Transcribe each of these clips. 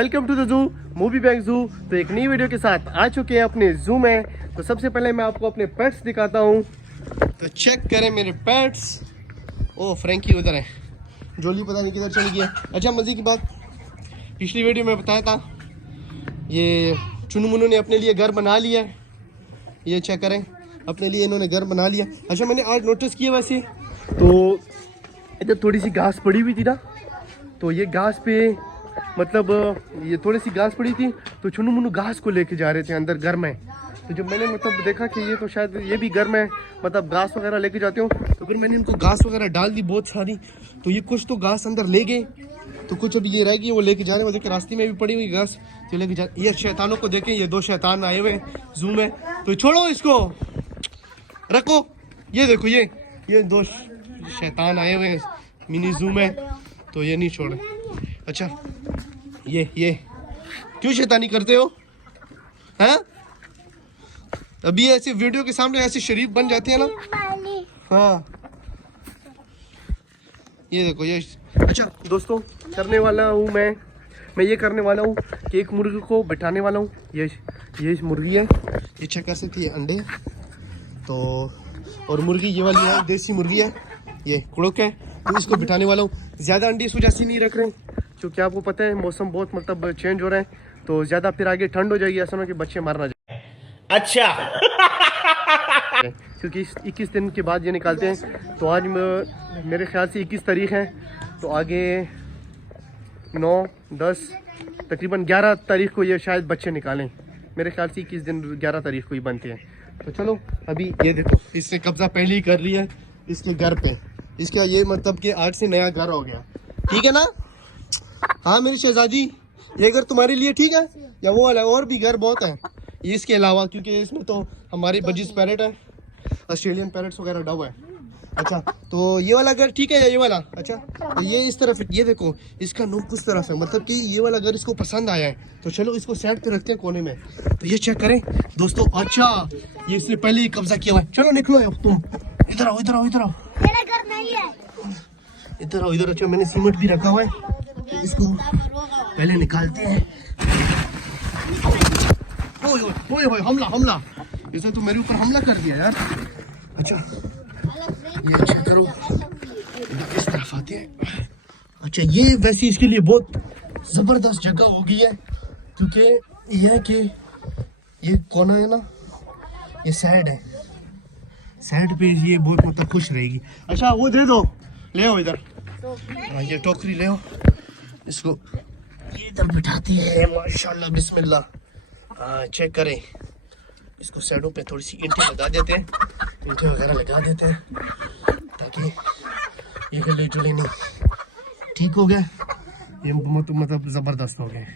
Welcome to the zoo movie bank zoo. तो एक नई वीडियो के साथ आ चुके हैं अपने जू में। तो सबसे पहले मैं आपको अपने पेट्स दिखाता हूँ, तो चेक करें मेरे पेट्स। ओ फ्रैंकी उधर है, जोली पता नहीं किधर चली गई है। अच्छा मज़े की बात, पिछली वीडियो में बताया था ये चुनू मुनू ने अपने लिए घर बना लिया है। ये चेक करें, अपने लिए इन्होंने घर बना लिया। अच्छा मैंने आज नोटिस किया वैसे तो इधर थोड़ी सी घास पड़ी हुई थी ना, तो ये घास पे मतलब ये थोड़ी सी घास पड़ी थी तो चुनू मुनू घास को लेके जा रहे थे अंदर घर में। तो जब मैंने मतलब देखा कि ये तो शायद ये भी घर में मतलब घास वगैरह लेके जाते हो, तो फिर मैंने इनको घास वगैरह डाल दी बहुत सारी। तो ये कुछ तो घास अंदर ले गए, तो कुछ अभी ये रह गई वो लेके जा रहे हैं। वो रास्ते में भी पड़ी हुई घास तो लेके जा। ये शैतानों को देखें, ये दो शैतान आए हुए हैं जू में, तो छोड़ो इसको रखो। ये देखो ये दो शैतान आए हुए हैं मिनी जू में, तो ये नहीं छोड़े। अच्छा ये क्यों शैतानी करते हो हैं? अभी ऐसे वीडियो के सामने ऐसे शरीफ बन जाते हैं ना। हाँ ये देखो ये। अच्छा दोस्तों करने वाला हूँ मैं ये करने वाला हूँ कि एक मुर्गी को बिठाने वाला हूँ। ये मुर्गी है, ये चेक कर सकते हैं अंडे तो, और मुर्गी ये वाली है देसी मुर्गी है, ये कुड़क है। तो इसको बिठाने वाला हूँ। ज़्यादा अंडे इस वजह से नहीं रख रहे हैं क्योंकि आपको पता है मौसम बहुत मतलब चेंज हो रहा है, तो ज़्यादा फिर आगे ठंड हो जाएगी, ऐसा ना कि बच्चे मार ना जाए। अच्छा क्योंकि 21 दिन के बाद ये निकालते हैं। तो आज मेरे ख्याल से 21 तारीख है, तो आगे 9, 10 तकरीबन 11 तारीख को ये शायद बच्चे निकालें। मेरे ख्याल से 21 दिन 11 तारीख को ही बनते हैं। तो चलो अभी ये देखो, इससे कब्जा पहले ही कर लिया इसके घर पे। इसका ये मतलब कि आज से नया घर हो गया, ठीक है ना? हाँ मेरी शहजादी, ये घर तुम्हारे लिए ठीक है या वो वाला? और भी घर बहुत है इसके अलावा, क्योंकि इसमें तो हमारे बजीज पैरेट है, ऑस्ट्रेलियन पैरेट्स वगैरह डव है। अच्छा तो ये वाला घर ठीक है या ये वाला? अच्छा तो ये इस तरफ, ये देखो इसका नोक उस तरफ है, मतलब कि ये वाला घर इसको पसंद आया है। तो चलो इसको साइड पे रखते हैं कोने में। तो ये चेक करें दोस्तों। अच्छा ये इसने पहले ही कब्जा किया हुआ है। चलो निकलो तुम, इधर आओ इधर आओ इधर आओ, मेरा घर नहीं है, इधर आओ इधर। अच्छा मैंने सीमेंट भी रखा हुआ है, तो इसको पहले निकालते हैं। ओए हमला, इसे तो मेरे ऊपर हमला कर दिया यार। अच्छा ये चेक करो, इस तरफ आते हैं। अच्छा ये वैसे इसके लिए बहुत ज़बरदस्त जगह हो गई है, क्योंकि यह है कि ये कोना है ना, ये साइड है, साइड पे ये बहुत मतलब खुश रहेगी। अच्छा वो दे दो, ले आओ इधर। हाँ ये टोकरी ले आओ, इसको ये इधर बिठाती है। माशाल्लाह बिस्मिल्लाह। हाँ चेक करें, इसको साइडों पे थोड़ी सी ईंटें लगा देते हैं, ईंटें वगैरह लगा देते हैं ताकि ये गले जुले नहीं। ठीक हो गया, ये मतलब ज़बरदस्त हो गए।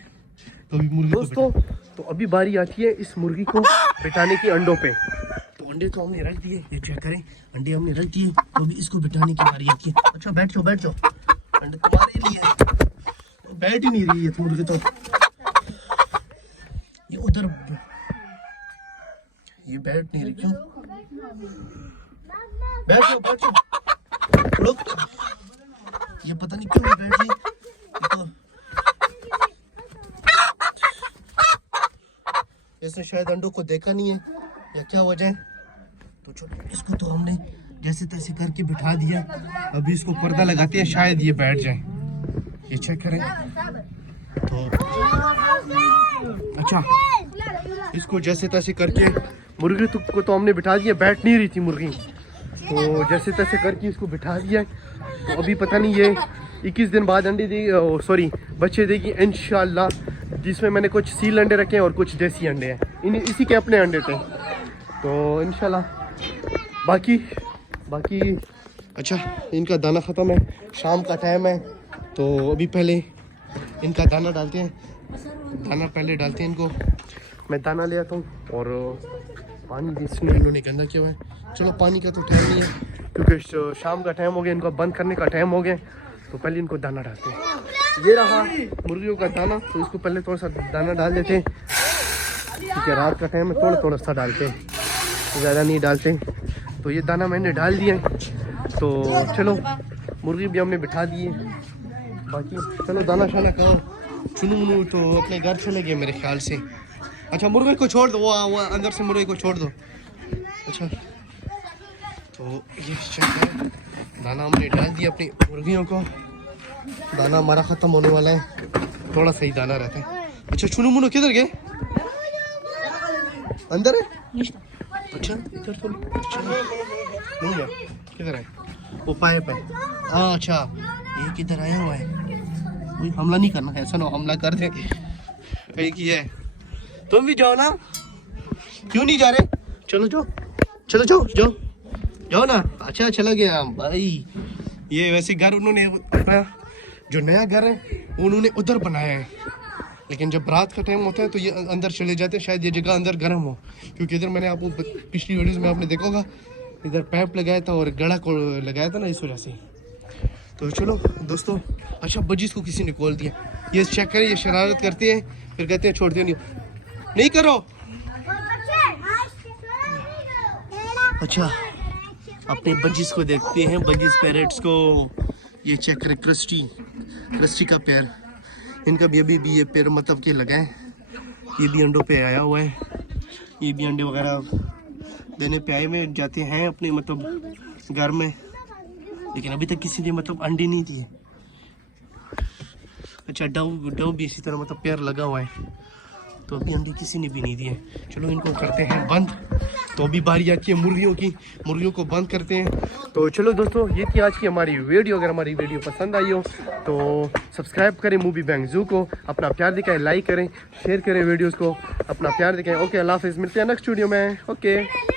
तो अभी मुर्गी दोस्तों, तो अभी बारी आती है इस मुर्गी को बिठाने की अंडों पे। तो अंडे तो हमने रख दिए, ये चेक करें अंडे हमने रख दिए, तो अभी इसको बिठाने की बारी आती है। अच्छा बैठ जाओ, अंडे तुम्हारे लिए। बैठ ही नहीं रही है मुर्गी तो, ये उधर ये बैठ नहीं रही। क्यों? बैठ जाओ रुक, ये पता नहीं क्यों बैठ रही। तो इसने शायद अंडों को देखा नहीं है या क्या वजह है। तो चलो इसको तो हमने जैसे तैसे करके बिठा दिया। अभी इसको पर्दा लगाते हैं, शायद ये बैठ जाए। ये चेक करें तो। अच्छा इसको जैसे तैसे करके मुर्गी को तो हमने बिठा दिया, बैठ नहीं रही थी मुर्गी, तो जैसे तैसे करके इसको बिठा दिया। तो अभी पता नहीं ये 21 दिन बाद अंडे देगी, सॉरी बच्चे देगी इंशाल्लाह, जिसमें मैंने कुछ सील अंडे रखे हैं और कुछ देसी अंडे हैं। इसी के अपने अंडे थे, तो इंशाल्लाह बाकी। अच्छा इनका दाना ख़त्म है, शाम का टाइम है, तो अभी पहले इनका दाना डालते हैं। दाना पहले डालते हैं इनको। मैं दाना ले आता हूँ और पानी जिसमें इन्होंने गंदा किया हुआ है। चलो पानी का तो टाइम नहीं है क्योंकि शाम का टाइम हो गया, इनको बंद करने का टाइम हो गया, तो पहले इनको दाना डालते हैं। ये रहा मुर्गियों का दाना, तो इसको पहले थोड़ा सा दाना डाल देते हैं क्योंकि रात का टाइम है, थोड़ा सा डालते हैं, ज़्यादा नहीं डालते। तो ये दाना मैंने डाल दिया है। तो चलो मुर्गी भी हमने बिठा दी है। बाकी चलो दाना शाना खाओ, चुनू मुनू तो अपने घर चले गए मेरे ख्याल से। अच्छा मुर्गे को छोड़ दो, वो अंदर से मुर्गे को छोड़ दो। अच्छा तो ये चेक है, दाना हमने डाल दिया अपनी मुर्गियों को। दाना हमारा ख़त्म होने वाला है, थोड़ा सही दाना रहता है। अच्छा चुनू मुनू किधर गए? अंदर है? अच्छा इधर तो नहीं है, किधर है वो? पाइप है। हाँ अच्छा ये किधर आया हुआ है? कोई हमला नहीं करना है, ऐसा ना हमला कर दे। एक ही है, तुम भी जाओ ना, क्यों नहीं जा रहे? चलो जाओ, चलो जाओ जाओ जाओ ना। अच्छा चला गया भाई। ये वैसे घर उन्होंने अपना जो नया घर है उन्होंने उधर बनाया है, लेकिन जब रात का टाइम होता है तो ये अंदर चले जाते हैं। शायद ये जगह अंदर गर्म हो, क्योंकि इधर मैंने आपको पिछली वीडियोस में आपने देखा होगा इधर पैप लगाया था और गड़ा को लगाया था ना, इस वजह से। तो चलो दोस्तों, अच्छा बजिस को किसी ने कॉल दिया। ये चेक करें, ये शरारत करते हैं फिर कहते हैं छोड़ दिया नहीं करो। अच्छा अपने बजिस को देखते हैं, बजिस पैरेट्स को। ये चेक करें, क्रिस्टी का पैर, इनका भी अभी भी ये पैर मतलब के लगा है। ये भी अंडों पे आया हुआ है, ये भी अंडे वगैरह देने पे आए में जाते हैं अपने मतलब घर में, लेकिन अभी तक किसी ने मतलब अंडे नहीं दिए। अच्छा डव भी इसी तरह मतलब पैर लगा हुआ है, तो अभी अंडे किसी ने भी नहीं दिए। चलो इनको करते हैं बंद, तो अभी बारी आती है मुर्गियों की, मुर्गियों को बंद करते हैं। तो चलो दोस्तों, ये थी आज की हमारी वीडियो। अगर हमारी वीडियो पसंद आई हो तो सब्सक्राइब करें मूवी बैंक जू को, अपना प्यार दिखाएं, लाइक करें, शेयर करें वीडियोस को, अपना प्यार दिखाएं। ओके अल्लाह हाफिज़, मिलते हैं नेक्स्ट वीडियो में। ओके।